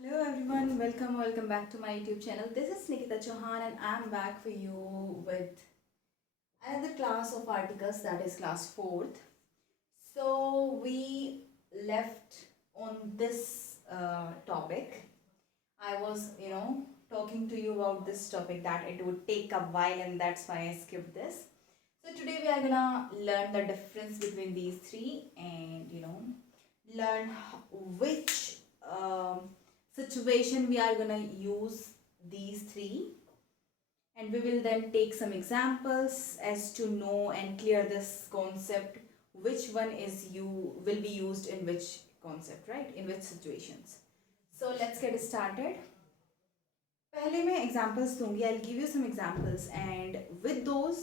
Hello everyone, welcome back to my YouTube channel. This is Nikita Chauhan and I'm back for you with another class of articles, that is class 4th. So we left on this topic. I was, talking to you about this topic that it would take a while and that's why I skipped this. So today we are gonna learn the difference between these three and learn which situation we are gonna use these three, and we will then take some examples as to know and clear this concept, which one is you will be used in which concept, right, in which situations. So let's get started. पहले मैं examples दूंगी, I give you some examples and with those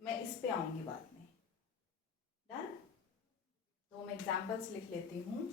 मैं इस पे आऊंगी बाद में. Done. तो मैं एग्जाम्पल्स लिख लेती हूँ.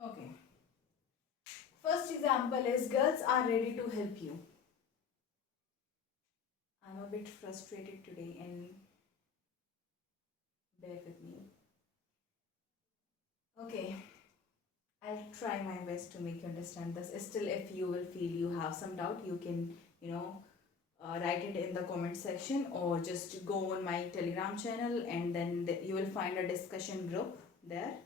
Okay. First example is girls are ready to help you. I'm a bit frustrated today and bear with me. Okay, I'll try my best to make you understand this. Still, if you will feel you have some doubt, you can, write it in the comment section or just go on my Telegram channel and then you will find a discussion group there.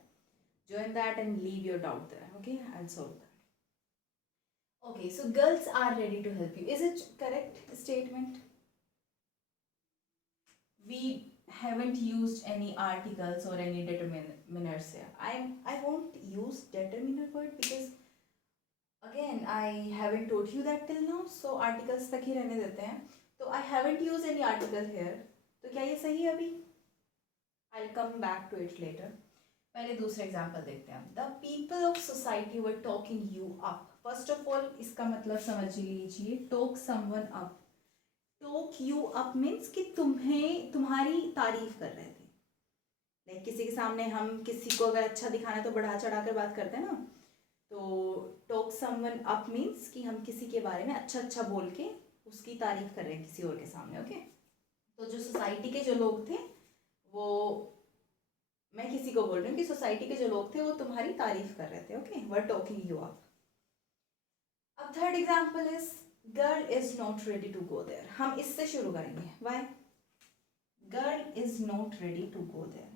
Join that and leave your doubt there. Okay, I'll solve that. Okay, so girls are ready to help you. Is it correct statement? We haven't used any articles or any determiners here. I won't use determiner word because again I haven't taught you that till now, so articles तक ही रहने देते हैं. तो I haven't used any article here. तो क्या ये सही है अभी? I'll come back to it later. पहले दूसरा एग्जाम्पल देखते हैं. The people of society were talking you up. First of all इसका मतलब समझ लीजिए, talk someone up. Talk you up means कि तुम्हें तुम्हारी तारीफ कर रहे थे. लाइक किसी के सामने हम किसी को अगर अच्छा दिखाना है तो बढ़ा चढ़ा कर बात करते हैं ना. तो टोक समवन अप मीन्स कि हम किसी के बारे में अच्छा अच्छा बोल के उसकी तारीफ कर रहे हैं किसी और के सामने. ओके. तो जो सोसाइटी के जो लोग थे वो, मैं किसी को बोल रही हूँ कि सोसाइटी के जो लोग थे वो तुम्हारी तारीफ कर रहे थे. Okay, were talking you up. अब third example is girl is not ready to go there. हम इससे शुरू करेंगे. Why? Girl is not ready to go there.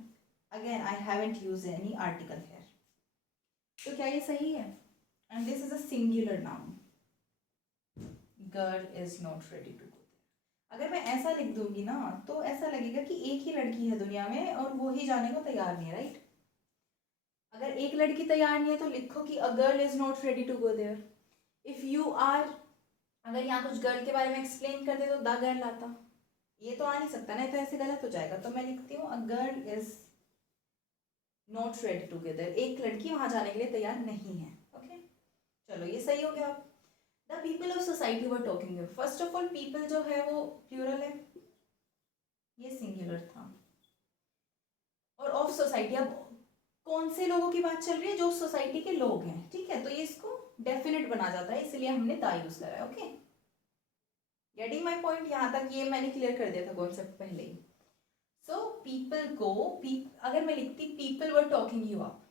Again I haven't use any article here. तो क्या ये सही है? And this is a singular noun. Girl is not ready to go there. अगर मैं ऐसा लिख दूंगी ना तो ऐसा लगेगा कि एक ही लड़की है दुनिया में और वो ही जाने को तैयार नहीं है. राइट? अगर एक लड़की तैयार नहीं है तो लिखो कि a girl is not ready to go there. If you are, अगर यहाँ कुछ गर्ल के बारे में एक्सप्लेन कर दे तो द गर्ल आता. ये तो आ नहीं सकता ना, तो ऐसे गलत हो जाएगा. तो मैं लिखती हूँ अ girl is not ready together. एक लड़की वहां जाने के लिए तैयार नहीं है. ओके, चलो ये सही हो गया. The people of society were talking. First of all people जो है वो प्लूरल है, ये सिंगुलर था. और ऑफ सोसाइटी, अब कौन से लोगों की बात चल रही है? जो सोसाइटी के लोग हैं. ठीक है, तो ये इसको डेफिनेट बना जाता है, इसलिए हमने द यूज करा है. Okay, getting my point? यहाँ तक ये मैंने क्लियर कर दिया था कॉन्सेप्ट पहले ही. सो पीपल को, अगर मैं लिखती people were talking you up,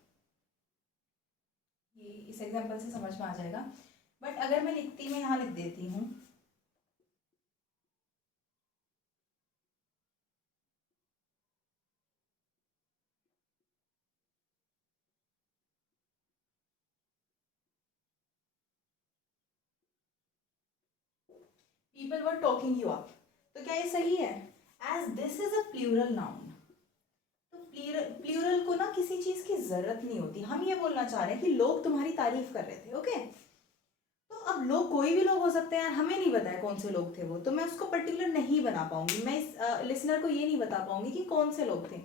ये इस एग्जाम्पल से समझ में आ जाएगा. बट अगर मैं लिखती, मैं यहाँ लिख देती हूँ, people were talking you up, तो क्या ये सही है? As this is a plural noun, तो प्लूरल को ना किसी चीज की जरूरत नहीं होती. हम ये बोलना चाह रहे हैं कि लोग तुम्हारी तारीफ कर रहे थे. ओके, तो अब लोग कोई भी लोग हो सकते हैं, हमें नहीं पता है कौन से लोग थे वो, तो मैं उसको पर्टिकुलर नहीं बना पाऊंगी. मैं इस लिसनर को ये नहीं बता पाऊंगी कि कौन से लोग थे.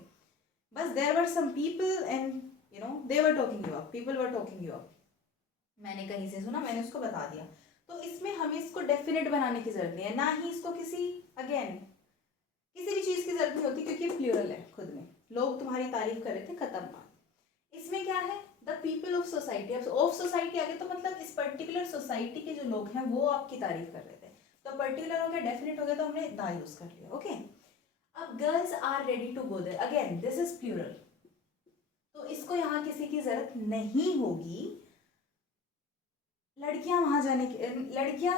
बस there were some people and you know they were talking you up, people were talking you up. मैंने कहीं से सुना, मैंने उसको बता दिया. तो इसमें हमें इसको डेफिनेट बनाने की जरूरत नहीं है, ना ही इसको किसी, अगेन किसी भी चीज़ की जरूरत नहीं होती, क्योंकि प्लूरल है खुद में. लोग तुम्हारी तारीफ कर रहे थे, खत्म बात. इसमें क्या है? The people of society. अब ऑफ सोसाइटी आ गया तो मतलब इस पर्टिकुलर सोसाइटी के जो लोग हैं वो आपकी तारीफ कर रहे थे. तो पर्टिकुलर हो गया, डेफिनेट हो गया, तो हमने द यूज कर लिया. ओके. अब girls are ready to go there, again this is plural, तो इसको यहाँ किसी की जरूरत नहीं होगी. लड़कियां वहां जाने की, लड़कियां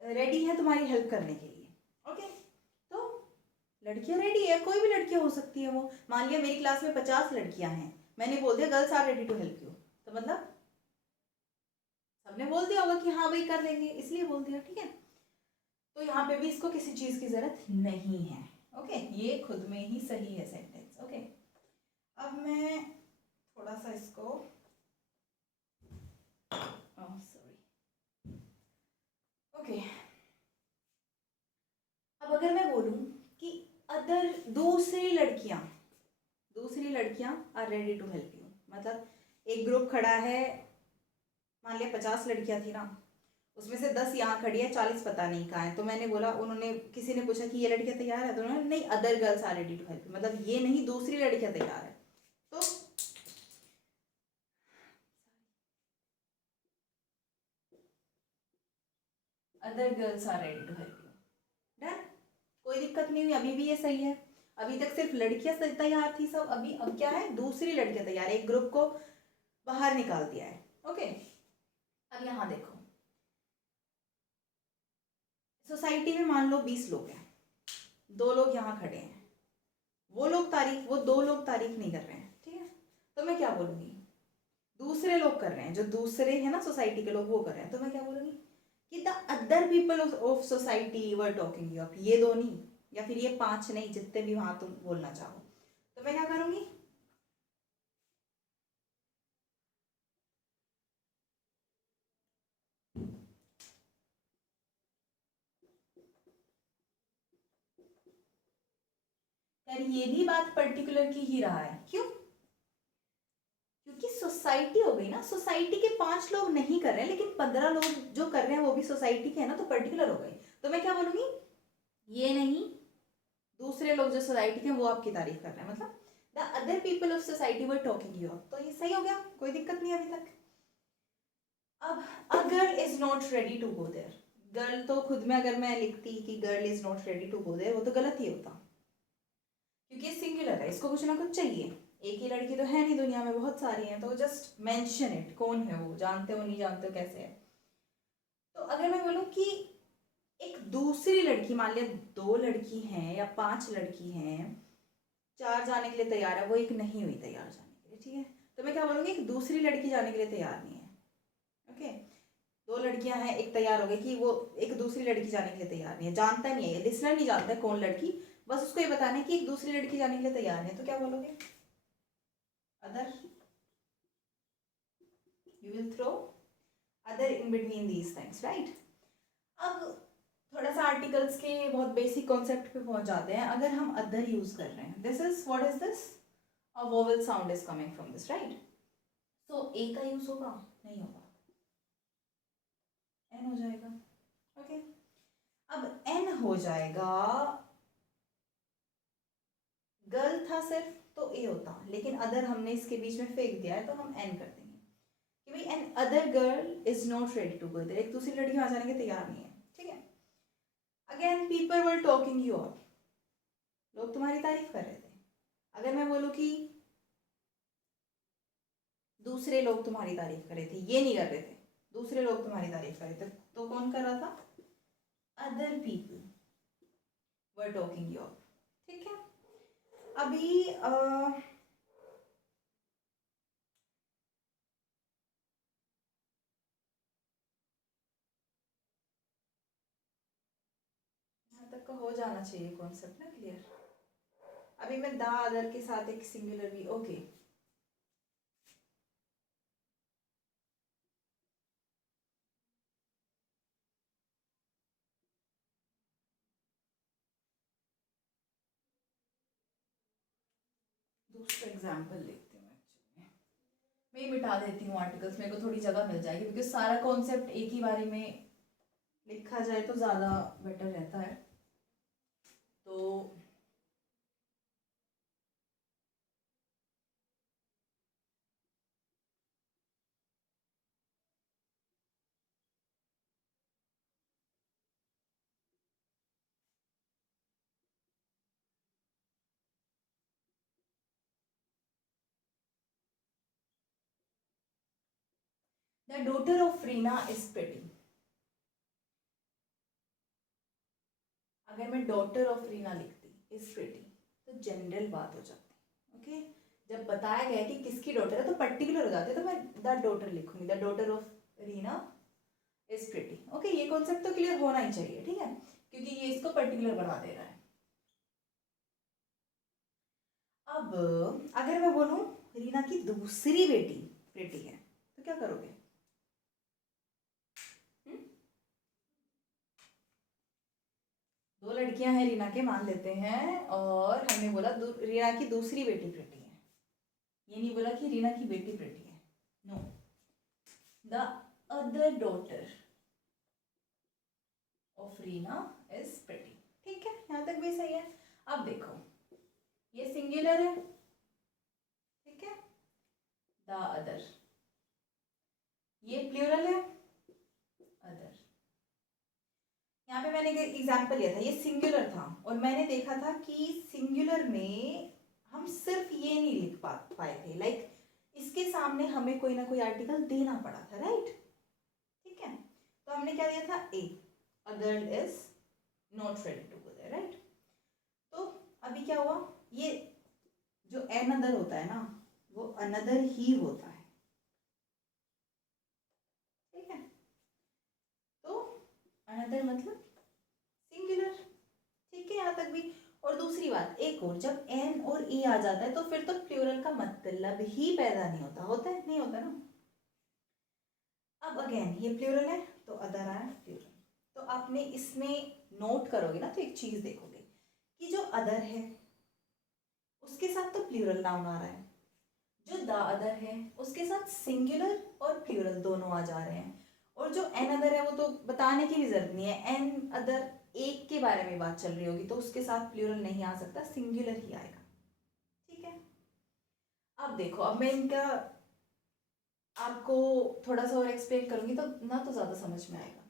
रेडी है तुम्हारी हेल्प करने के लिए. ओके, तो लड़कियां रेडी है, कोई भी लड़कियां हो सकती है वो. मान लिया मेरी क्लास में 50 लड़कियां हैं, मैंने बोल दिया girls are ready to help you, तो मतलब सबने बोल दिया होगा कि हाँ भाई कर लेंगे, इसलिए बोल दिया. ठीक है, तो यहाँ पे भी इसको किसी चीज की जरूरत नहीं है. ओके, ये खुद में ही सही है सेंटेंस. ओके, अब मैं थोड़ा सा इसको, सॉरी. ओके, अब अगर मैं बोलूं कि अदर, दूसरी लड़कियां are ready to help you, मतलब एक ग्रुप खड़ा है, मान लिया 50 लड़कियां थी ना, उसमें से 10 यहाँ खड़ी है, 40 पता नहीं कहाँ है. तो मैंने बोला, उन्होंने, किसी ने पूछा कि ये लड़कियां तैयार है, तो उन्होंने नहीं, other girls are ready to help you, मतलब ये नहीं, दूसरी लड़कियां तैयार है. तो other girls are ready to help you. Done, कोई दिक्कत नहीं हुई, अभी भी ये सही है. अभी तक सिर्फ लड़कियां तैयार थी सब, अभी अब क्या है, दूसरी लड़कियां तैयार है, एक ग्रुप को बाहर निकाल दिया है. ओके, अब यहाँ देखो, सोसाइटी में मान लो 20 लोग हैं, 2 लोग यहाँ खड़े हैं, वो दो लोग तारीफ नहीं कर रहे हैं. ठीक है, तो मैं क्या बोलूँगी? दूसरे लोग कर रहे हैं, जो दूसरे हैं ना सोसाइटी के लोग, वो कर रहे हैं, तो मैं क्या बोलूँगी कि the other people of society were talking you up. ये 2 नहीं, या फिर ये 5 नहीं, जितने भी वहाँ तुम बोलना चाहो. तो मैं क्या करूँगी? यार ये भी बात पर्टिकुलर की ही रहा है. क्यों? क्योंकि सोसाइटी हो गई ना, सोसाइटी के 5 लोग नहीं कर रहे हैं, लेकिन 15 लोग जो कर रहे हैं वो भी सोसाइटी के हैं ना, तो पर्टिकुलर हो गई. तो मैं क्या बोलूंगी? ये नहीं, दूसरे लोग जो सोसाइटी के हैं वो आपकी तारीफ कर रहे हैं, मतलब the other people of society were talking you up. तो ये सही हो गया, कोई दिक्कत नहीं अभी तक. अब a girl is not ready to go there, girl तो खुद में अगर मैं लिखती कि girl is not ready to go there, वो तो गलत ही होता, क्योंकि सिंगुलर है, इसको कुछ ना कुछ चाहिए. एक ही लड़की तो है नहीं दुनिया में, बहुत सारी हैं, तो जस्ट मेंशन इट, कौन है वो, जानते हो नहीं जानते हो, कैसे है. तो अगर मैं बोलूँ कि एक दूसरी लड़की, मान लिया 2 लड़की हैं या 5 लड़की हैं, 4 जाने के लिए तैयार है, वो एक नहीं हुई तैयार जाने के लिए. ठीक है, तो मैं क्या बोलूँगी? एक दूसरी लड़की जाने के लिए तैयार नहीं है. ओके, 2 लड़कियां हैं, एक तैयार हो गई, कि वो एक दूसरी लड़की जाने के लिए तैयार नहीं है, जानता नहीं है, लिसनर नहीं जानता है कौन लड़की, बस उसको ये बताना है कि एक दूसरी लड़की जाने के लिए तैयार है. तो क्या बोलोगे? Other, you will throw other in between these things, right? अब थोड़ा सा आर्टिकल्स के बहुत बेसिक कॉन्सेप्ट पे पहुंच जाते हैं. अगर हम अदर यूज कर रहे हैं, this is, what is this, a vowel sound is coming from this, right? So A का यूज होगा? नहीं होगा, एन हो जाएगा. ओके, अब एन हो जाएगा, गर्ल था सिर्फ तो ए होता, लेकिन अदर हमने इसके बीच में फेंक दिया है, तो हम एन कर देंगे कि भाई an other girl is not ready to go there, एक दूसरी लड़की वहां जाने के तैयार नहीं है. ठीक है, again people were talking you up, लोग तुम्हारी तारीफ कर रहे थे। अगर मैं बोलूँ कि दूसरे लोग तुम्हारी तारीफ कर रहे थे, ये नहीं कर रहे थे, दूसरे लोग तुम्हारी तारीफ कर रहे थे, तो कौन कर रहा था? Other people were talking you up. ठीक है, अभी यहाँ तक का हो जाना चाहिए कॉन्सेप्ट ना क्लियर। अभी मैं द अदर के साथ एक सिंगुलर भी, ओके दूसरा एग्जाम्पल लेती हूँ। एक्चुअली मैं ही मिटा देती हूँ आर्टिकल्स, मेरे को थोड़ी जगह मिल जाएगी, बिकॉज सारा कॉन्सेप्ट एक ही बारे में लिखा जाए तो ज़्यादा बेटर रहता है। तो the daughter of Reena is pretty. अगर मैं डॉटर ऑफ रीना लिखती इज प्रिटी तो जनरल बात हो जाती। ओके, जब बताया गया कि किसकी डॉटर है तो पर्टिकुलर हो जाते, तो मैं द डॉटर लिखूंगी, the daughter of Reena is pretty. Okay, ये कॉन्सेप्ट तो क्लियर होना ही चाहिए, ठीक है, क्योंकि ये इसको पर्टिकुलर बना दे रहा है। अब अगर मैं बोलूं रीना की दूसरी बेटी प्रीति है, तो क्या करोगे? हुँ? दो लड़कियां हैं रीना के, मान लेते हैं, और हमने बोला रीना की दूसरी बेटी प्रीति है, ये नहीं बोला कि रीना की बेटी प्रीति है। No, the other daughter of Reena is Preeti. ठीक है, यहाँ तक भी सही है। अब देखो, ये सिंगुलर है, ठीक है, द अदर, ये प्लूरल है, अदर। यहाँ पे मैंने एक एग्जाम्पल लिया था, ये सिंगुलर था, और मैंने देखा था कि सिंगुलर में हम सिर्फ ये नहीं लिख पाए थे, लाइक इसके सामने हमें कोई ना कोई आर्टिकल देना पड़ा था, राइट? ठीक है, तो हमने क्या दिया था? A, other is not ready to go there, right? तो अभी क्या हुआ, ये जो अनदर होता है ना, वो अनदर ही होता है, ठीक है? तो अनदर मतलब सिंगुलर, ठीक है, यहाँ तक भी। और दूसरी बात एक और, जब एन और ई आ जाता है तो फिर तो प्लूरल का मतलब ही पैदा नहीं होता, होता है? नहीं होता ना। अब अगेन ये प्लूरल है तो अदर आया प्लूरल, तो आपने इसमें नोट करोगे ना तो एक चीज देखोगे कि जो अदर है उसके साथ तो प्लूरल नाउन आ रहा है, जो द अदर है उसके साथ सिंगुलर और प्लूरल दोनों आ जा रहे हैं, और जो एन अदर है वो तो बताने की भी जरूरत नहीं है, एन अदर एक के बारे में बात चल रही होगी तो उसके साथ प्लूरल नहीं आ सकता, सिंगुलर ही आएगा, ठीक है? अब देखो, अब मैं इनका आपको थोड़ा सा और एक्सप्लेन करूंगी तो ना तो ज्यादा समझ में आएगा।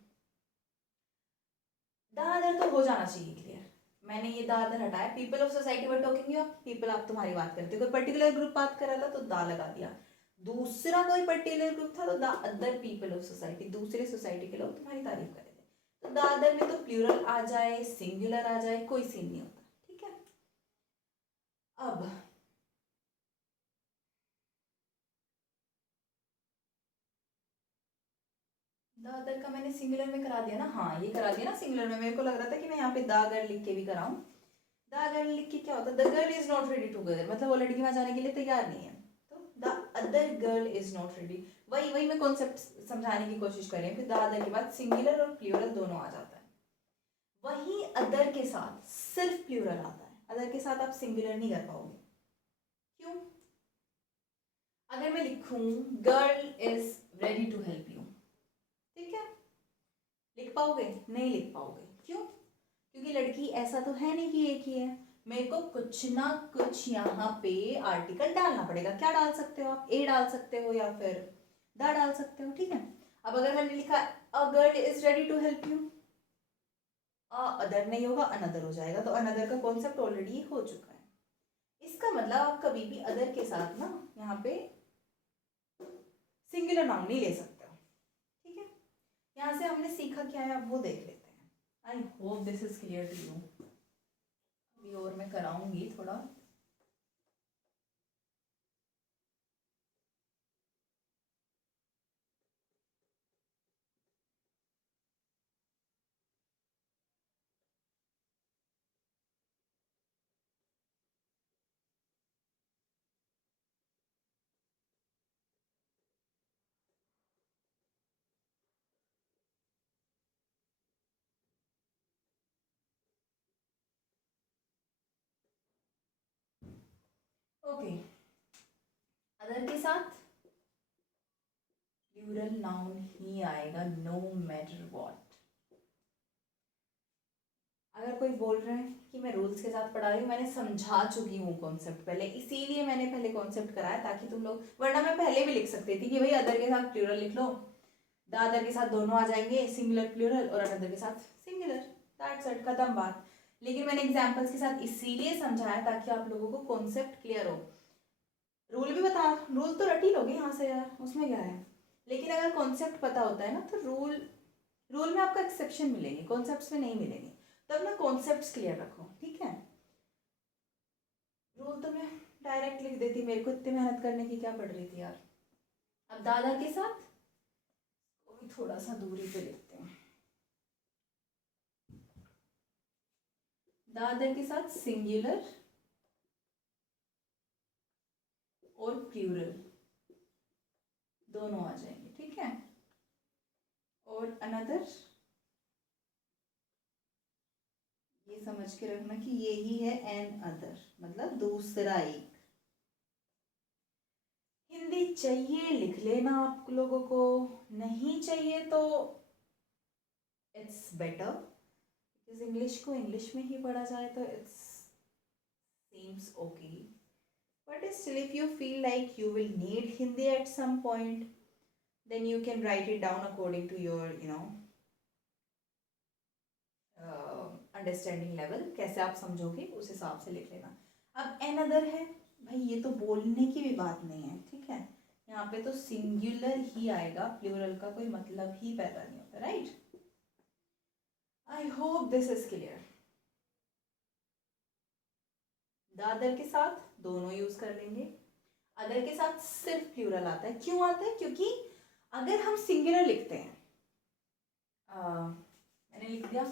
दादर तो हो जाना चाहिए क्लियर, मैंने ये दादर हटाया, people of society were talking you, people आप तुम्हारी बात करते हो, कोई पर्टिकुलर ग्रुप बात कर रहा था तो दा लगा दिया, दूसरा कोई पर्टिकुलर ग्रुप था तो the other people of society, दूसरे सोसाइटी के लोग तुम्हारी तारीफ कर रहे थे, तो द अदर में तो प्लूरल आ जाए सिंगुलर आ जाए कोई सीन नहीं होता, ठीक है? अब द अदर का मैंने सिंगुलर में करा दिया ना, हाँ ये करा दिया ना सिंगुलर में, मेरे को लग रहा था कि मैं यहाँ पे द गर्ल लिख के भी कराऊं, द गर्ल लिख के क्या होता है, the girl is not ready to go, मतलब वो लड़की वहां जाने के लिए तैयार नहीं है, तो the other girl is not ready, वही वही मैं कॉन्सेप्ट समझाने की कोशिश कर रही हूँ कि द अदर के बाद सिंगुलर और प्लूरल दोनों आ जाता है, वही अदर के साथ सिर्फ प्लूरल आता है, अदर के साथ आप सिंगुलर नहीं कर पाओगे, क्यों? अगर मैं लिखूं girl is ready to help you, ठीक है, लिख पाओगे? नहीं लिख पाओगे, क्यों? क्योंकि लड़की ऐसा तो है नहीं कि एक ही है, मेरे को कुछ ना कुछ यहाँ पे आर्टिकल डालना पड़ेगा, क्या डाल सकते हो आप? ए डाल सकते हो या फिर द डाल सकते हो, ठीक है? अब अगर मैंने लिखा a girl is ready to help you, other नहीं होगा, अनदर हो जाएगा, तो अनदर का कॉन्सेप्ट ऑलरेडी हो चुका है। इसका मतलब आप कभी भी अदर के साथ ना यहाँ पे सिंगुलर नाउन नहीं ले सकते हो, ठीक है। यहाँ से हमने सीखा क्या है, आप वो देख लेते हैं। I hope this is clear to you. अभी और मैं कराऊंगी थोड़ा। ओके, अदर के साथ प्लूरल नाउन ही आएगा, नो मैटर व्हाट। अगर कोई बोल रहा है कि मैं रूल्स के साथ पढ़ा रही हूँ, मैंने समझा चुकी हूँ कॉन्सेप्ट पहले, इसीलिए मैंने पहले कॉन्सेप्ट कराया ताकि तुम लोग, वरना मैं पहले भी लिख सकती थी कि भाई अदर के साथ प्लूरल लिख लो, द अदर के साथ दोनों आ जाएंगे, सिंगुलर प्लूरल, और अनदर के साथ सिंगुलर, दैट्स इट, खत्म बात। लेकिन मैंने एग्जाम्पल्स के साथ इसीलिए समझाया ताकि आप लोगों को कॉन्सेप्ट क्लियर हो। रूल भी बता, रूल तो रट ही लोगे यहाँ से यार, उसमें क्या है। लेकिन अगर कॉन्सेप्ट पता होता है ना, तो रूल में आपको एक्सेप्शन मिलेंगे, कॉन्सेप्ट्स में नहीं मिलेंगे। तो अपना कॉन्सेप्ट्स क्लियर रखो, ठीक है। रूल तो मैं डायरेक्ट लिख देती, मेरे को इतनी मेहनत करने की क्या पड़ रही थी यार। अब दादा के साथ वो भी थोड़ा सा दूरी पे लिखते हैं। दादा के साथ सिंगुलर और प्लूरल दोनों आ जाएंगे, ठीक है। और अनदर, ये समझ के रखना कि ये ही है एन अदर, मतलब दूसरा एक। हिंदी चाहिए लिख लेना आप लोगों को, नहीं चाहिए तो इट्स बेटर, बिकॉज इंग्लिश को इंग्लिश में ही पढ़ा जाए तो it's seems okay. But still, if you feel like you will need Hindi at some point, then you can write it down according to your, understanding level, कैसे आप समझोगे उस हिसाब से लिख लेना। अब एन अदर है भाई, ये तो बोलने की भी बात नहीं है, ठीक है। यहाँ पे तो सिंगुलर ही आएगा, प्लूरल का कोई मतलब ही पैदा नहीं होता, right. I hope this is clear. The other के साथ दोनों यूज कर लेंगे, अदर के साथ सिर्फ प्लूरल आता है। क्यों आता है? क्योंकि अगर हम सिंगुलर लिखते हैं, मैंने लिख दिया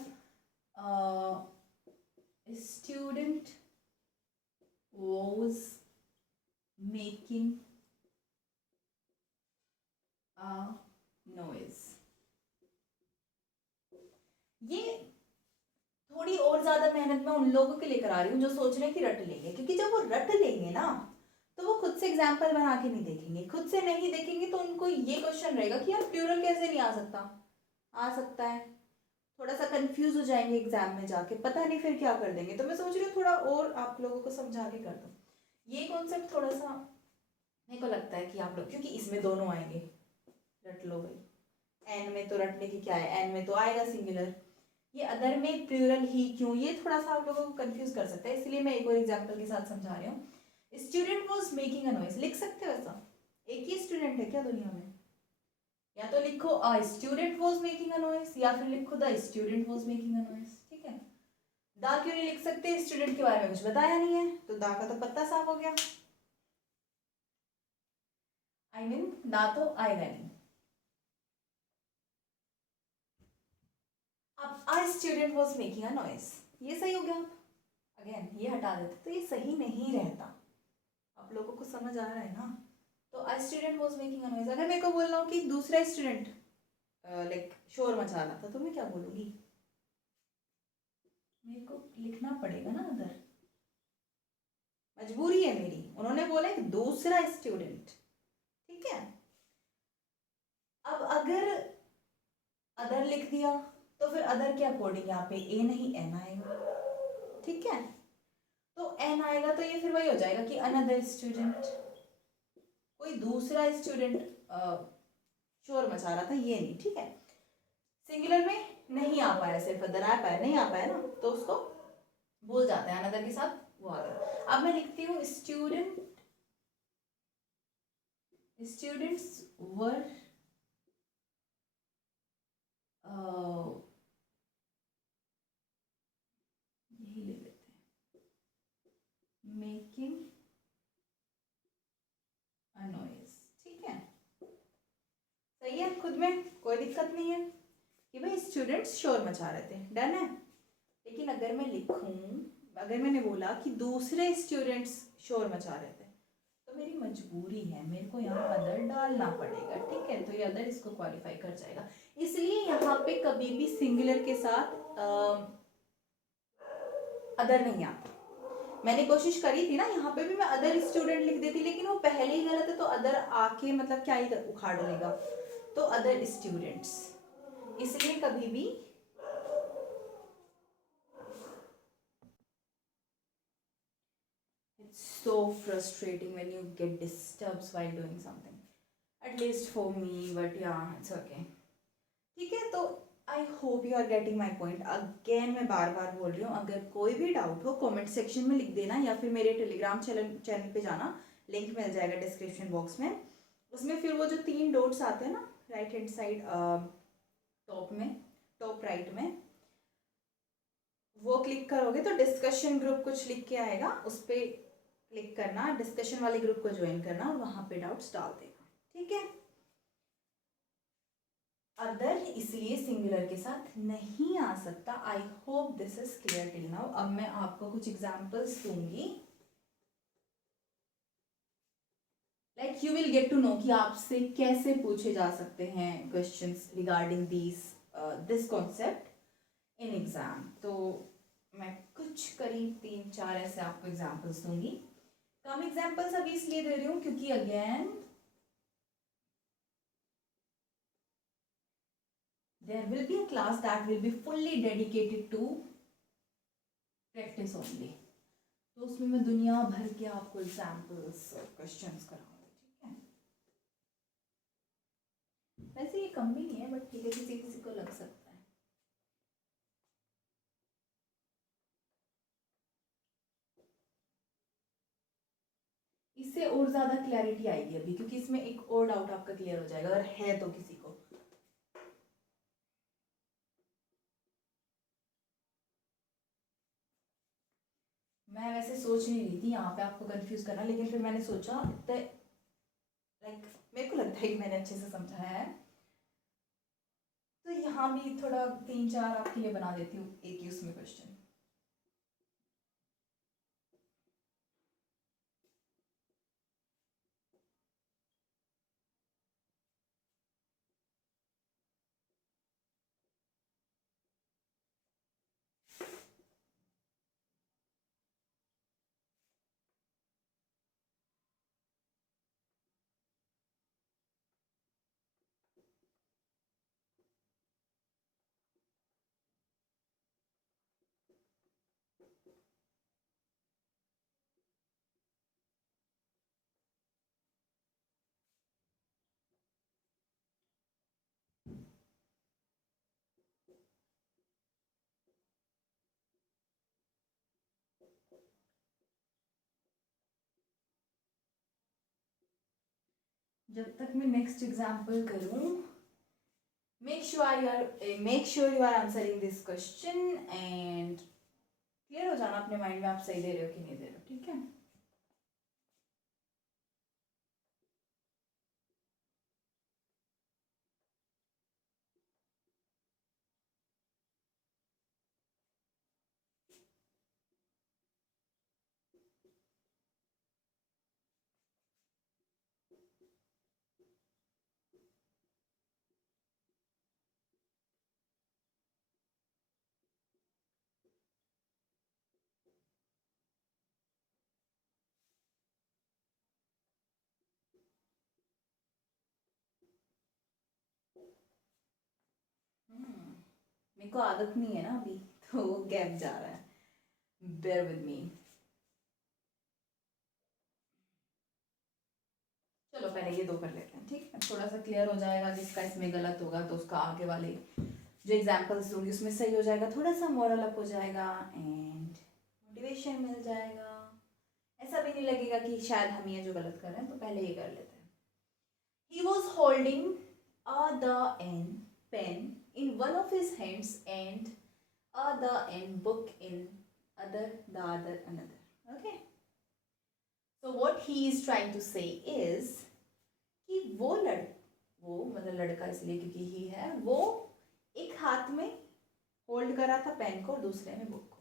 student was making a noise, ये थोड़ी और ज्यादा मेहनत मैं उन लोगों के लिए करा रही हूँ जो सोच रहे हैं कि रट लेंगे, क्योंकि जब वो रट लेंगे ना, तो वो खुद से एग्जाम्पल बना के नहीं देखेंगे, खुद से नहीं देखेंगे तो उनको ये क्वेश्चन रहेगा कि यार प्लूरल कैसे नहीं आ सकता, आ सकता है। थोड़ा सा कंफ्यूज हो जाएंगे एग्जाम में जाके, पता नहीं फिर क्या कर देंगे। तो मैं सोच रही हूँ थोड़ा और आप लोगों को समझा के कर दूँ ये कॉन्सेप्ट, थोड़ा सा मेरे को लगता है कि आप लोग, क्योंकि इसमें दोनों आएंगे, रट लो भाई। एन में तो रटने की क्या है, एन में तो आएगा सिंगुलर, ये अदर में प्लूरल ही क्यों, ये थोड़ा सा आप लोगों को कंफ्यूज कर सकता है, इसलिए मैं एक और एग्जांपल के साथ समझा रही हूँ। Student was making a noise लिख सकते हो ऐसा, एक ही स्टूडेंट है क्या दुनिया में? या तो लिखो a student was making a noise, या फिर लिखो the student was making a noise, ठीक है। दा क्यों नहीं लिख सकते? स्टूडेंट के बारे में कुछ बताया नहीं है, तो दा का तो पत्ता साफ हो गया। आई मीन दा तो आएगा नहीं। अब a student was making a noise, ये सही हो गया। अगेन ये हटा देते तो ये सही नहीं रहता, आप लोगों को समझ आ रहा है ना। तो a student was making a noise, अगर मेरे को बोलना हो कि दूसरा स्टूडेंट लाइक शोर मचा रहा था, तो मैं क्या बोलूँगी? मेरे को लिखना पड़ेगा ना अदर, मजबूरी है मेरी, उन्होंने बोला एक दूसरा स्टूडेंट, ठीक है। अब अगर अदर लिख दिया तो फिर अदर के अकॉर्डिंग यहाँ पे ए नहीं एन आएगा, ठीक है। तो एन आएगा तो ये फिर वही हो जाएगा कि अनदर स्टूडेंट, कोई दूसरा स्टूडेंट शोर मचा रहा था, ये नहीं, ठीक है। सिंगुलर में नहीं आ पाया, सिर्फ अदर आ पाया, नहीं आ पाया ना, तो उसको भूल जाते हैं, अनदर के साथ वो आ गया। अब मैं लिखती हूँ स्टूडेंट्स वर यही लिख देते हैं, मेकिंग अ नॉइज। ठीक है, सही है, खुद में कोई दिक्कत नहीं है कि भाई स्टूडेंट्स शोर मचा रहे थे, डन है। लेकिन अगर मैं लिखूं, अगर मैंने बोला कि दूसरे स्टूडेंट्स शोर मचा रहे थे, तो मेरी मजबूरी है, मेरे को यहाँ अदर डालना पड़ेगा। ठीक है, तो ये अदर इसको क्वालिफाई कर जाएगा। इसलिए यहाँ पे कभी भी सिंगुलर के साथ अदर नहीं आता। मैंने कोशिश करी थी ना, यहाँ पे भी मैं अदर स्टूडेंट लिख देती, लेकिन वो पहले ही गलत है, तो अदर आके मतलब क्या ही उखाड़ लेगा, तो अदर स्टूडेंट्स। इसलिए कभी भी it's so frustrating when you get disturbed while doing something, at least for me, but yeah, it's okay. ठीक है, तो I hope you are getting my point. Again मैं बार बार बोल रही हूँ, अगर कोई भी डाउट हो कमेंट सेक्शन में लिख देना, या फिर मेरे टेलीग्राम चैनल पे जाना, लिंक मिल जाएगा डिस्क्रिप्शन बॉक्स में। उसमें फिर वो जो 3 डॉट्स आते हैं ना राइट हैंड साइड टॉप में, टॉप राइट में, वो क्लिक करोगे तो डिस्कशन ग्रुप कुछ लिख के आएगा, उस पर क्लिक करना, डिस्कशन वाले ग्रुप को ज्वाइन करना और वहाँ पे डाउट्स डाल देना। ठीक है, अदर इसलिए सिंगुलर के साथ नहीं आ सकता। I hope this is clear till now. अब मैं आपको कुछ एग्जांपल्स दूंगी, like you will get to know कि आपसे कैसे पूछे जा सकते हैं questions regarding this concept in exam. तो मैं कुछ करीब 3-4 ऐसे आपको एग्जांपल्स दूंगी। कम एग्जांपल्स अभी इसलिए दे रही हूँ क्योंकि again there will be a class that will be fully dedicated to practice only, तो उसमें मैं दुनिया भर के आपको एग्जाम्पल्स क्वेश्चंस कराऊंगी। ठीक है, वैसे ये कम भी नहीं है, बट ठीक है, किसी किसी को लग सकता है। इससे और ज़्यादा क्लैरिटी आएगी अभी, क्योंकि इसमें एक और डाउट आपका क्लियर हो जाएगा अगर है तो किसी को। मैं वैसे सोच नहीं रही थी यहाँ पे आपको कंफ्यूज करना, लेकिन फिर मैंने सोचा लाइक मेरे को लगता है कि मैंने अच्छे से समझाया है, तो यहाँ भी थोड़ा 3-4 आपके लिए बना देती हूँ एक ही उसमें क्वेश्चन। जब तक मैं नेक्स्ट एग्जाम्पल करूँ, make sure you are answering this question and clear हो जाना अपने माइंड में आप सही दे रहे हो कि नहीं दे रहे हो। ठीक है, मेरे को आदत नहीं है ना अभी, तो गैप जा रहा है, बेयर विद मी। चलो पहले ये 2 कर लेते हैं, ठीक है, थोड़ा सा क्लियर हो जाएगा, जिसका इसमें गलत होगा तो उसका आगे वाले जो एग्जाम्पल्स दूंगी उसमें सही हो जाएगा, थोड़ा सा मोरल अप हो जाएगा एंड मोटिवेशन मिल जाएगा। ऐसा भी नहीं लगेगा कि शायद हम ये जो गलत कर रहे हैं तो पहले ये कर लेते हैं। He was holding the N pen in one of his hands and the N book in the other another. Okay. So what he is trying to say is कि वो मतलब लड़का इसलिए क्योंकि ही है, वो एक हाथ में होल्ड करा था पेन को और दूसरे में बुक को।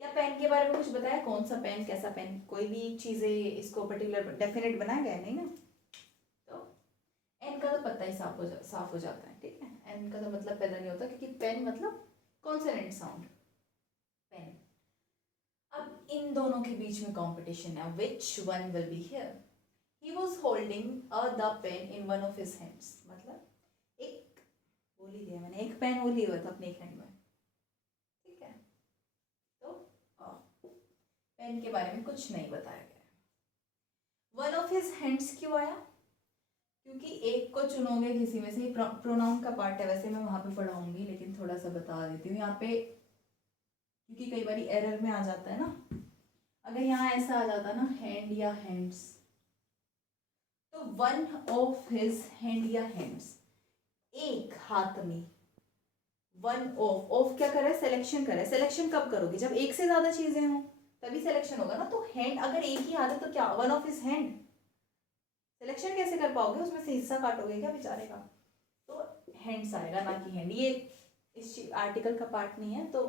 क्या पेन के बारे में कुछ बताया, कौन सा पेन, कैसा पेन, कोई भी चीज़ें इसको पर्टिकुलर डेफिनेट बनाया गया नहीं ना। तो एन का तो पत्ता ही साफ हो जाता है, ठीक है। एन का तो मतलब पैदा नहीं होता क्योंकि पेन मतलब कॉन्सोनेंट साउंड, पेन। अब इन दोनों के बीच में कंपटीशन है, which one will be here. He was holding the pen in one of his hands, मतलब एक बोल ही दिया मैंने, एक पेन वो लिया हुआ था अपने एक हैंड में, ठीक है। तो पेन के बारे में कुछ नहीं बताया गया। वन ऑफ हिज हैंड्स क्यों आया, क्योंकि एक को चुनोगे किसी में से, प्रोनाउन का पार्ट है, वैसे मैं वहां पे पढ़ाऊंगी लेकिन थोड़ा सा बता देती हूँ यहाँ पे, क्योंकि कई बार एरर में आ जाता है ना। अगर यहाँ ऐसा आ जाता ना हैंड या हैंड्स, तो वन ऑफ हिज हैंड या हैंड्स, एक हाथ में, वन ऑफ क्या करे, सिलेक्शन करे। सिलेक्शन कब करोगे, जब एक से ज्यादा चीजें हों तभी सिलेक्शन होगा ना। तो हैंड अगर एक ही हाथ है तो क्या, one of his hand, selection कैसे कर पाओगे, उसमें से हिस्सा काटोगे क्या बेचारे का। तो हैंड्स आएगा ना कि हैंड, ये इस आर्टिकल का पार्ट नहीं है। तो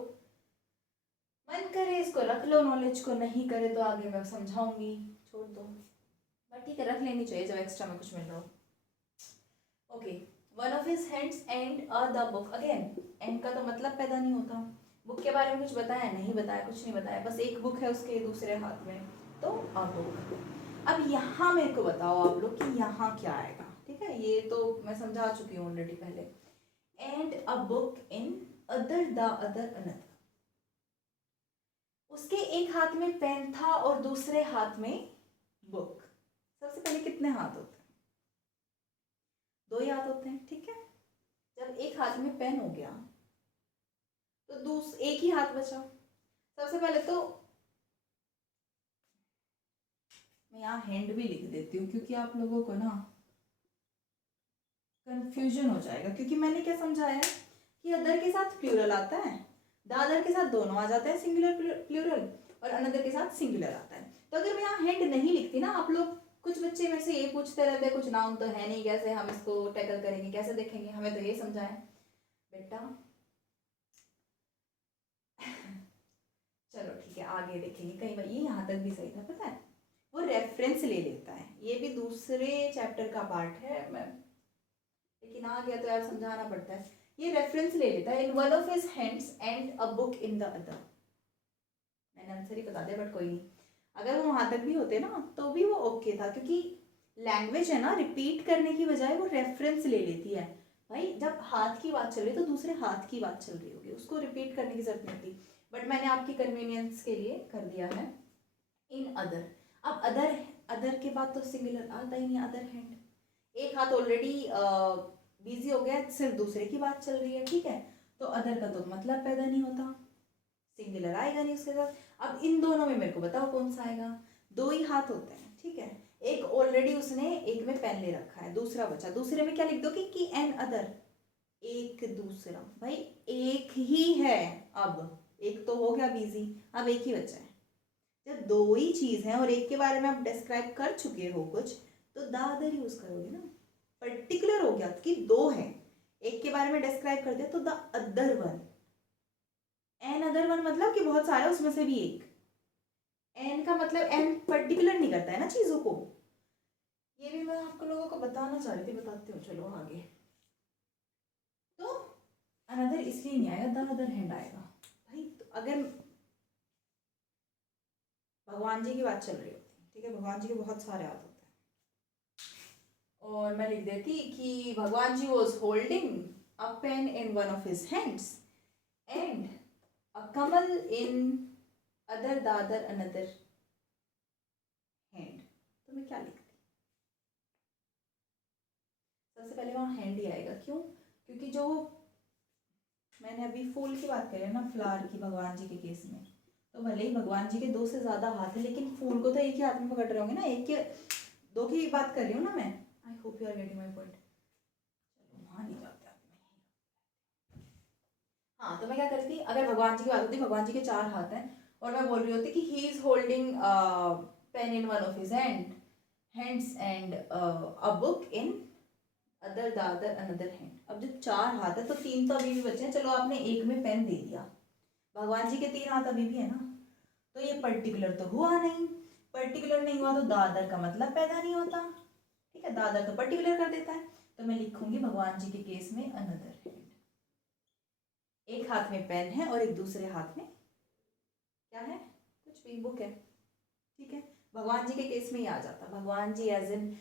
मन करे इसको रख लो नॉलेज को, नहीं करे तो आगे मैं समझाऊंगी, छोड़ दो, बट ठीक है रख लेनी चाहिए जब एक्स्ट्रा में कुछ मिल रहा हो। Okay, one of his hands and the book, again and का तो मतलब पैदा नहीं होता। बुक के बारे में कुछ बताया नहीं, बताया कुछ नहीं बताया, बस एक बुक है उसके दूसरे हाथ में, तो अ बुक। अब यहाँ मेरे को बताओ आप लोग कि यहाँ क्या आएगा, ठीक है। ये तो मैं समझा चुकी हूँ ऑलरेडी पहले। And a book in the other another, उसके एक हाथ में पेन था और दूसरे हाथ में बुक। सबसे पहले कितने हाथ होते हैं, दो ही हाथ होते हैं, ठीक है। जब एक हाथ में पेन हो गया तो एक ही हाथ बचा। सबसे पहले तो मैं यहाँ हैंड भी लिख देती हूँ क्योंकि आप लोगों को ना कंफ्यूजन हो जाएगा, क्योंकि मैंने क्या समझाया है कि अदर के साथ प्लूरल आता है, द अदर के साथ दोनों आ जाते हैं, सिंगुलर प्लूरल, और अनदर के साथ सिंगुलर आता है। तो अगर मैं यहाँ हैंड नहीं लिखती ना, आप लोग कुछ बच्चे मेरे से ये पूछते रहते हैं, कुछ नाउन तो है नहीं, कैसे हम इसको टैकल करेंगे, कैसे देखेंगे, हमें तो ये समझाएं बेटा। चलो ठीक है आगे देखेंगे, कई बार ये यहाँ तक भी सही था, पता है वो रेफरेंस ले लेता है, ये भी दूसरे चैप्टर का पार्ट है, मैं लेकिन आ गया तो यार समझाना पड़ता है। ये रेफरेंस ले लेता है, इन one of his hands and a book in the other. मैंने आंसर ही बता दिया बट कोई नहीं, अगर वो वहां तक भी होते ना तो भी वो ओके था, क्योंकि लैंग्वेज है ना, रिपीट करने की बजाय वो रेफरेंस ले लेती है। भाई जब हाथ की बात चल रही तो दूसरे हाथ की बात चल रही होगी, उसको रिपीट करने की जरूरत नहीं थी, बट मैंने आपकी कन्वीनियंस के लिए कर दिया है इन अदर। अब अदर, अदर के बाद तो सिंगुलर आता ही नहीं, अदर हैंड, एक हाथ ऑलरेडी बिजी हो गया, सिर्फ दूसरे की बात चल रही है, ठीक है। तो अदर का तो मतलब पैदा नहीं होता, सिंगुलर आएगा नहीं उसके साथ। अब इन दोनों में मेरे को बताओ कौन सा आएगा, दो ही हाथ होते हैं, ठीक है। एक ऑलरेडी उसने एक में पेन ले रखा है, दूसरा बचा, दूसरे में क्या लिख दो कि एन अदर, एक दूसरा। भाई एक ही है, अब एक तो हो गया बिजी, अब एक ही बचा है। जब दो ही चीज है और एक के बारे में आप डिस्क्राइब कर चुके हो कुछ, तो द अदर यूज करोगे ना, पर्टिकुलर हो गया कि दो है, एक के बारे में डिस्क्राइब कर दिया तो the other one. An other one मतलब कि बहुत सारे उसमें से भी एक। एन का मतलब एन पर्टिकुलर नहीं करता है ना चीजों को, ये भी मैं आपको लोगों को बताना चाह रही थी, बताती हूँ चलो आगे। तो अनदर इसलिए नहीं आएगा, द अदर हैंड आएगा। भाई तो अगर भगवान जी की बात चल रही होती, ठीक है, भगवान जी के बहुत सारे हाथ होते हैं, और मैं लिख देती कि भगवान ji was holding a pen in one of his hands and a kamal in other the other another hand. तो मैं क्या लिखती, सबसे पहले वहाँ हैंड ही आएगा, क्यों, क्योंकि जो मैंने अभी फूल की बात करी है ना, फ्लावर की, भगवान जी के केस में, तो भले ही भगवान जी के 2 से ज़्यादा हाथ है, लेकिन फूल को तो एक ही हाथ में पकड़ रहे होंगे ना, एक के 2 की बात कर रही हूँ ना मैं। I hope you are getting my point. चलो वहाँ नहीं जाते आप। हाँ, तो मैं क्या करती, अगर भगवान जी की बात होती, भगवान जी के 4 हाथ हैं, और मैं बोल रही होती कि he is holding pen in one of his hands and a book in other the other another hand. अब जब 4 हाथ है तो 3 तो अभी भी बचे हैं, चलो आपने एक में पेन दे दिया, भगवान जी के 3 हाथ अभी भी है ना, तो ये पर्टिकुलर तो हुआ नहीं, पर्टिकुलर नहीं हुआ तो दादर का मतलब पैदा नहीं होता, ठीक है, दादर तो पर्टिकुलर कर देता है, तो मैं लिखूंगी भगवान जी के केस में अनदर हैंड, एक हाथ में पेन है और एक दूसरे हाथ में क्या है, कुछ भी, बुक है, ठीक है, भगवान जी के केस में ही आ जाता, भगवान जी एज इन,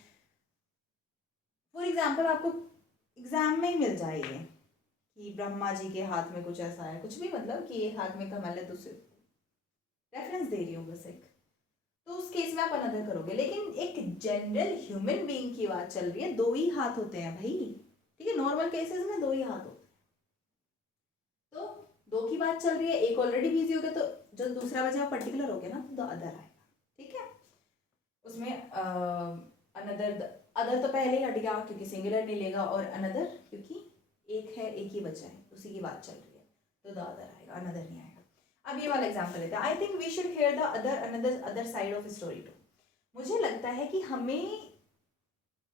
फॉर एग्जाम्पल आपको एग्जाम में ही मिल जाएगी कि ब्रह्मा जी के हाथ में कुछ ऐसा है, कुछ भी, मतलब कि एक हाथ में कमल है, दूसरे, रेफरेंस दे रही हूँ बस एक, तो उस केस में आप अनदर करोगे, लेकिन एक जनरल ह्यूमन बीइंग की बात चल रही है, 2 ही हाथ होते हैं भाई, ठीक है, नॉर्मल केसेस में 2 ही हाथ होते हैं, तो 2 की बात चल रही है, एक ऑलरेडी बिजी हो गया, तो जो दूसरा बचा पर्टिकुलर हो गया ना, तो अदर आएगा, ठीक है, उसमें अनदर, अदर तो पहले ही हट गया क्योंकि सिंगुलर नहीं लेगा, और अनदर क्योंकि एक है, एक ही बचा है, उसी की बात चल रही है, तो द अदर आएगा, अनदर नहीं आएगा। अब ये वाला एग्जांपल लेते हैं, I think we should hear the other another other side of story too. मुझे लगता है कि हमें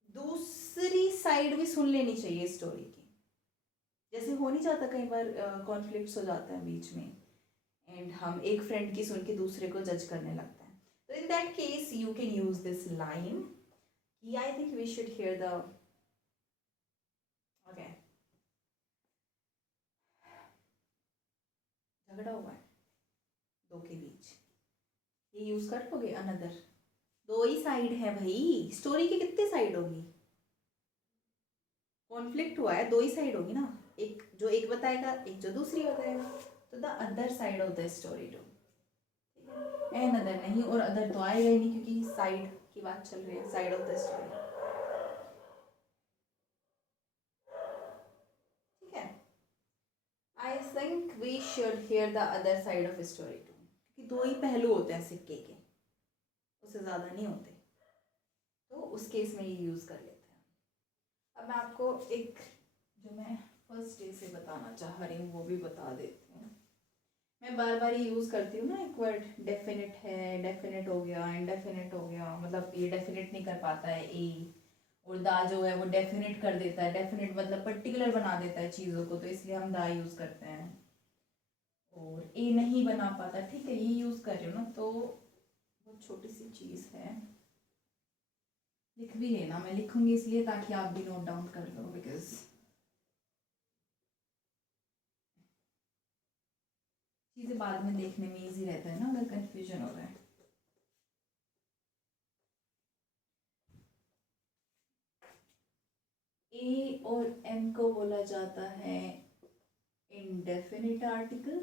दूसरी साइड भी सुन लेनी चाहिए स्टोरी की, जैसे हो नहीं जाता कई बार, कॉन्फ्लिक्ट्स हो जाते हैं बीच में, एंड हम एक फ्रेंड की सुन के दूसरे को जज करने लगते हैं, तो in that case you can use this line, I think we should hear the, okay, झगड़ा हुआ है 2 के बीच, ये यूज कर लोगे अनदर, 2 ही साइड है भाई, स्टोरी की कितनी साइड होगी, कॉन्फ्लिक्ट हुआ है 2 ही साइड होगी ना, एक जो एक बताएगा, एक जो दूसरी बताएगा, तो the other side of the story too, an other नहीं, और अदर तो आएगा ही नहीं क्योंकि साइड की बात चल रही है, साइड ऑफ द स्टोरी, ठीक है, I think we should hear the other side of story too, क्योंकि 2 ही पहलू होते हैं सिक्के के, उससे ज़्यादा नहीं होते, तो उस केस में ये यूज़ कर लेते हैं। अब मैं आपको एक, जो मैं फर्स्ट डे से बताना चाह रही हूँ वो भी बता देती हूँ, मैं बार बार ये यूज़ करती हूँ ना एक वर्ड, डेफिनेट है, डेफिनेट हो गया, इनडेफिनेट हो गया, मतलब ये डेफिनेट नहीं कर पाता है ए, और दा जो है वो डेफिनेट कर देता है, डेफिनेट मतलब पर्टिकुलर बना देता है चीज़ों को, तो इसलिए हम दा यूज़ करते हैं, और ए नहीं बना पाता, ठीक है, ये यूज़ कर रही हूँ ना, तो बहुत छोटी सी चीज़ है, लिख भी लेना, मैं लिखूंगी इसलिए ताकि आप भी नोट डाउन कर लो, बिकॉज चीज़ें बाद में देखने में इजी रहता है ना अगर कंफ्यूजन हो रहा है। ए और एन को बोला जाता है इंडेफिनिट आर्टिकल,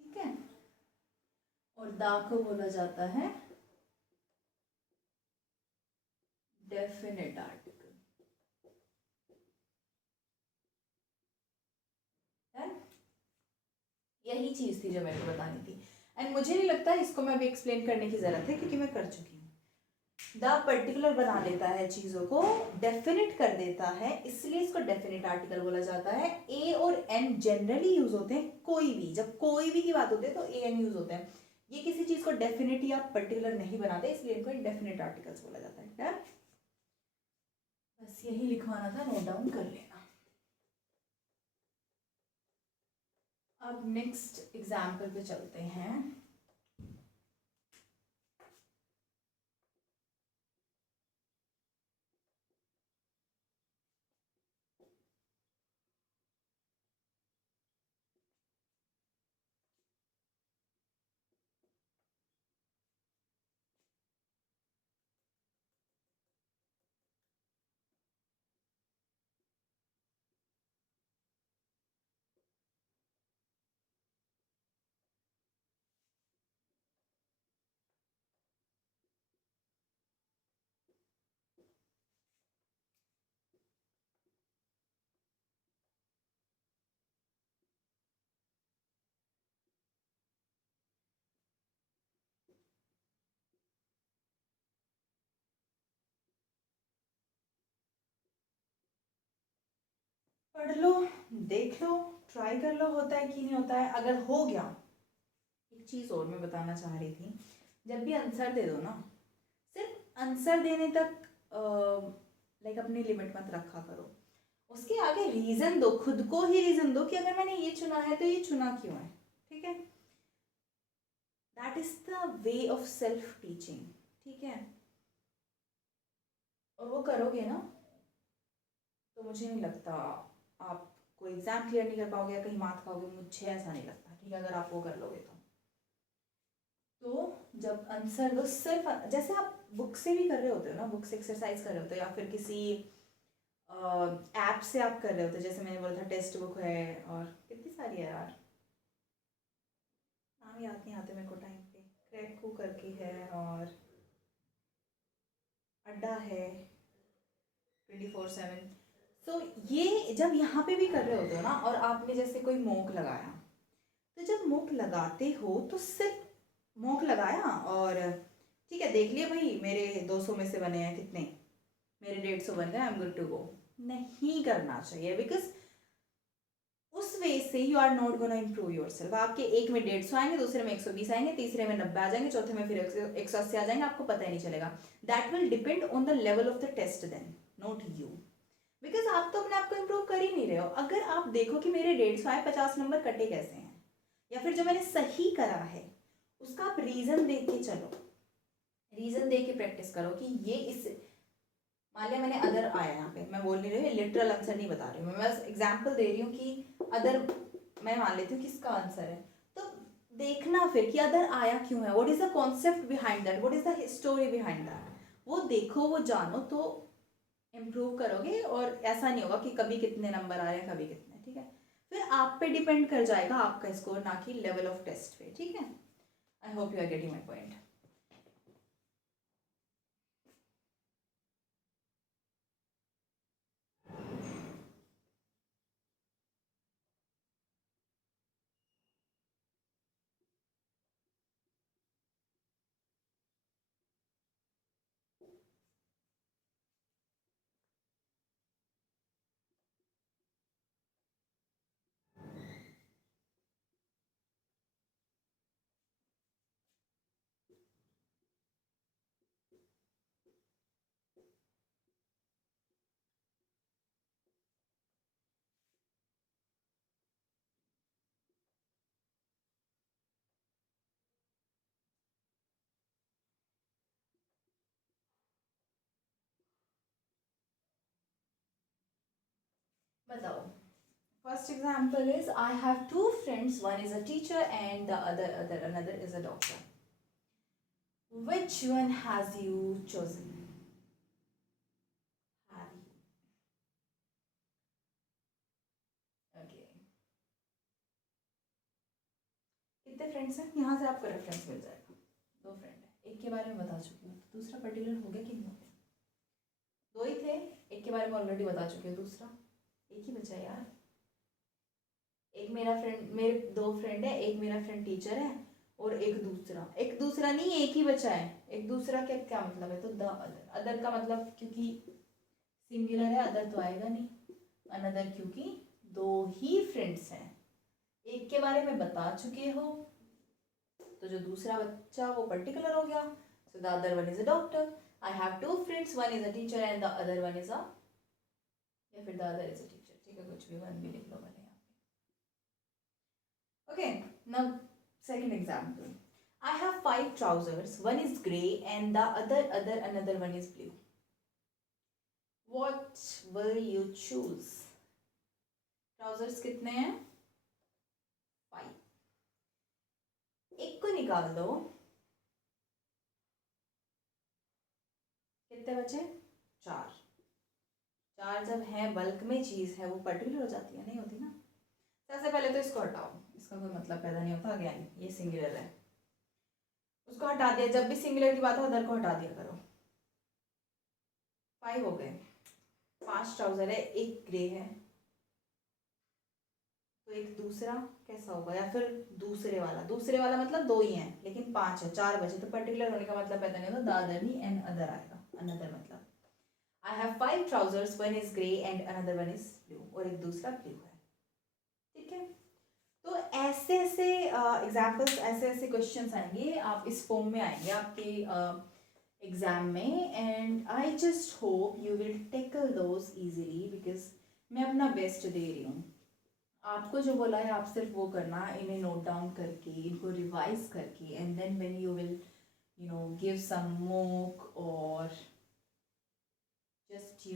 ठीक है, और दा को बोला जाता है डेफिनेट आर्टिकल, यही चीज़ थी जो मेरे को बतानी थी, एंड मुझे नहीं लगता इसको मैं अभी एक्सप्लेन करने की ज़रूरत है क्योंकि मैं कर चुकी हूँ, द पर्टिकुलर बना देता है चीज़ों को, डेफिनेट कर देता है, इसलिए इसको डेफिनेट आर्टिकल बोला जाता है। ए और एन जनरली यूज होते हैं, कोई भी, जब कोई भी की बात होती है तो ए एन यूज होते हैं, ये किसी चीज़ को डेफिनेट या पर्टिकुलर नहीं बनाते, इसलिए इनको इंडेफिनेट आर्टिकल्स बोला जाता है, डन, बस यही लिखवाना था, नोट डाउन कर लेना। अब नेक्स्ट एग्जाम्पल पे चलते हैं, पढ़ लो, देख लो, ट्राई कर लो होता है कि नहीं होता है। अगर हो गया, एक चीज़ और मैं बताना चाह रही थी, जब भी आंसर दे दो ना, सिर्फ आंसर देने तक लाइक अपनी लिमिट मत रखा करो, उसके आगे रीज़न दो, खुद को ही रीज़न दो कि अगर मैंने ये चुना है तो ये चुना क्यों है। ठीक है, that is the way of self teaching. ठीक है, और वो करोगे ना तो मुझे नहीं लगता आप कोई एग्ज़ाम क्लियर नहीं कर पाओगे या कहीं मार्क्स पाओगे, मुझे ऐसा नहीं लगता। ठीक है, अगर आप वो कर लोगे तो जब आंसर दो, सिर्फ जैसे आप बुक से भी कर रहे होते हो ना, बुक से एक्सरसाइज कर रहे होते हो या फिर किसी ऐप से आप कर रहे होते हो, जैसे मैंने बोला था टेक्स्ट बुक है और कितनी सारी है यार, नाम याद नहीं आते मेरे को टाइम पे, क्रैकू करके है और अड्डा है 24/7। सो ये जब यहाँ पे भी कर रहे होते हो ना और आपने जैसे कोई मोक लगाया, तो जब मोक लगाते हो तो सिर्फ मोक लगाया और ठीक है देख लिया भाई मेरे 200 में से बने हैं कितने, मेरे 150 बन गए, I am good to go, नहीं करना चाहिए। बिकॉज उस वे से you are not gonna improve yourself. आपके एक में 150 आएंगे, दूसरे में 120 आएंगे, तीसरे में 90 आ जाएंगे, चौथे में फिर 180 आ जाएंगे, आपको पता ही नहीं चलेगा। That will depend on the level of the test then, not you. Because आप तो अपने आप को इम्प्रूव कर ही नहीं रहे हो। अगर आप देखो कि मेरे 150 आए, 50 नंबर कटे कैसे हैं, या फिर जो मैंने सही करा है उसका आप रीज़न देख के चलो, रीज़न दे के प्रैक्टिस करो कि ये इस, मान लिया मैंने अदर आया, यहाँ पे मैं बोल नहीं रही हूँ, लिटरल आंसर नहीं बता रही हूँ मैं, बस एग्जाम्पल दे रही हूँ कि अदर मैं मान लेती हूँ किसका आंसर है, तो देखना फिर कि अदर आया क्यों है, what is the concept behind that, what is the story behind that, वो देखो, वो जानो, तो इम्प्रूव करोगे। और ऐसा नहीं होगा कि कभी कितने नंबर आ रहे हैं कभी कितने। ठीक है, फिर आप पे डिपेंड कर जाएगा आपका स्कोर, ना कि लेवल ऑफ टेस्ट पे। ठीक है, I hope you are getting my point. बताओ, first example is I have two friends, one is a teacher and the another is a doctor. Which one has you chosen? Have you? Okay. कितने friends हैं? यहाँ से आपको reference मिल जाएगा। दो friend है, एक के बारे में बता चुकी हूँ, दूसरा पर्टिकुलर हो गया कि नहीं हो गया? दो ही थे, एक के बारे में ऑलरेडी बता चुकी हूँ, दूसरा एक ही बचा यार। एक मेरा फ्रेंड, मेरे दो फ्रेंड है, एक मेरा फ्रेंड टीचर है और एक दूसरा नहीं, एक ही बचा है। एक दूसरा क्या क्या मतलब है, तो द अदर, अदर का मतलब क्योंकि सिंगुलर है, अदर तो आएगा नहीं, अनदर क्योंकि दो ही फ्रेंड्स हैं, एक के बारे में बता चुके हो तो जो दूसरा बच्चा वो पर्टिकुलर हो गया। So the other one is a doctor. I have two friends, one is a teacher and the other one is a, या फिर the other is a teacher. ठीक है, कुछ भी वन भी लिख लो मैंने यहाँ पे। Okay, now second example, I have 5 trousers, one is grey and the another one is blue. What will you choose? Trousers कितने हैं? 5। एक को निकाल दो, कितने बचे? 4। 4 जब है, बल्क में चीज़ है, वो पर्टिकुलर हो जाती है, नहीं होती ना। सबसे पहले तो इसको हटाओ, इसका कोई मतलब पैदा नहीं होता। अगेन ये सिंगुलर है, उसको हटा दिया, जब भी सिंगुलर की बात हो अदर को हटा दिया करो। 5 हो गए, 5 ट्राउजर है, एक ग्रे है, तो एक दूसरा कैसा होगा, या फिर दूसरे वाला मतलब 2 ही हैं लेकिन 5 है, 4 बचे, तो पर्टिकुलर होने का मतलब पैदा नहीं होता, द अदर नहीं, एन अदर आएगा, अनदर मतलब। I have 5 trousers, one is grey and another one is blue, और एक दूसरा ब्लू है, ठीक है। तो ऐसे ऐसे एग्जाम्पल्स, ऐसे ऐसे क्वेश्चंस आएंगे, आप इस फॉर्म में आएंगे आपके एग्जाम में, and I just hope you will tackle those easily, because मैं अपना बेस्ट दे रही हूँ। आपको जो बोला है आप सिर्फ वो करना, इन्हें नोट डाउन करके, इनको रिवाइज करके, and then when you will give some mock, or just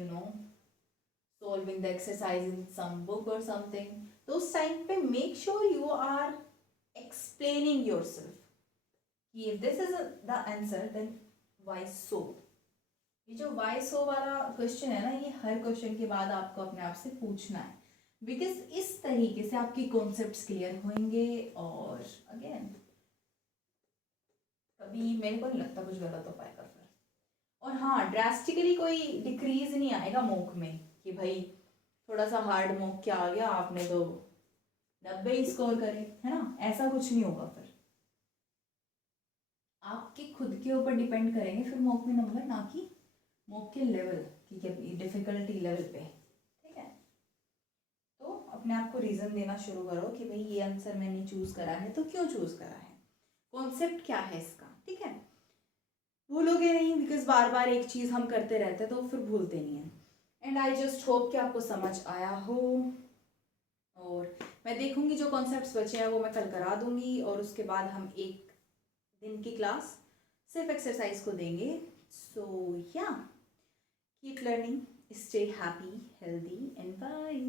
solving the exercise in some book or something, those time पे make sure you are explaining yourself, if this is the answer then why so। ये जो why so वाला question है ना, ये हर question के बाद आपको अपने आप से पूछना है, बिकॉज इस तरीके से आपकी कॉन्सेप्ट्स क्लियर होंगे, और अगेन कभी मेरे को नहीं लगता कुछ गलत हो पाएगा फिर। और हाँ, ड्रास्टिकली कोई डिक्रीज नहीं आएगा मॉक में कि भाई थोड़ा सा हार्ड मॉक क्या आ गया, आपने तो 90 ही स्कोर करे, है ना, ऐसा कुछ नहीं होगा फिर। आपके खुद के ऊपर डिपेंड करेंगे फिर मॉक में नंबर, ना कि मॉक के लेवल की डिफिकल्टी लेवल पे, ठीक है। तो अपने आप को रीज़न देना शुरू करो कि भाई ये आंसर मैंने चूज़ करा है तो क्यों चूज़ करा है, कॉन्सेप्ट क्या है इसका, ठीक है। भूलोगे नहीं, बिकॉज बार बार एक चीज़ हम करते रहते हैं तो फिर भूलते नहीं हैं। एंड आई जस्ट होप कि आपको समझ आया हो, और मैं देखूंगी जो कॉन्सेप्ट्स बचे हैं वो मैं कल करा दूंगी, और उसके बाद हम एक दिन की क्लास सिर्फ एक्सरसाइज को देंगे। So yeah keep learning, stay happy, healthy and bye.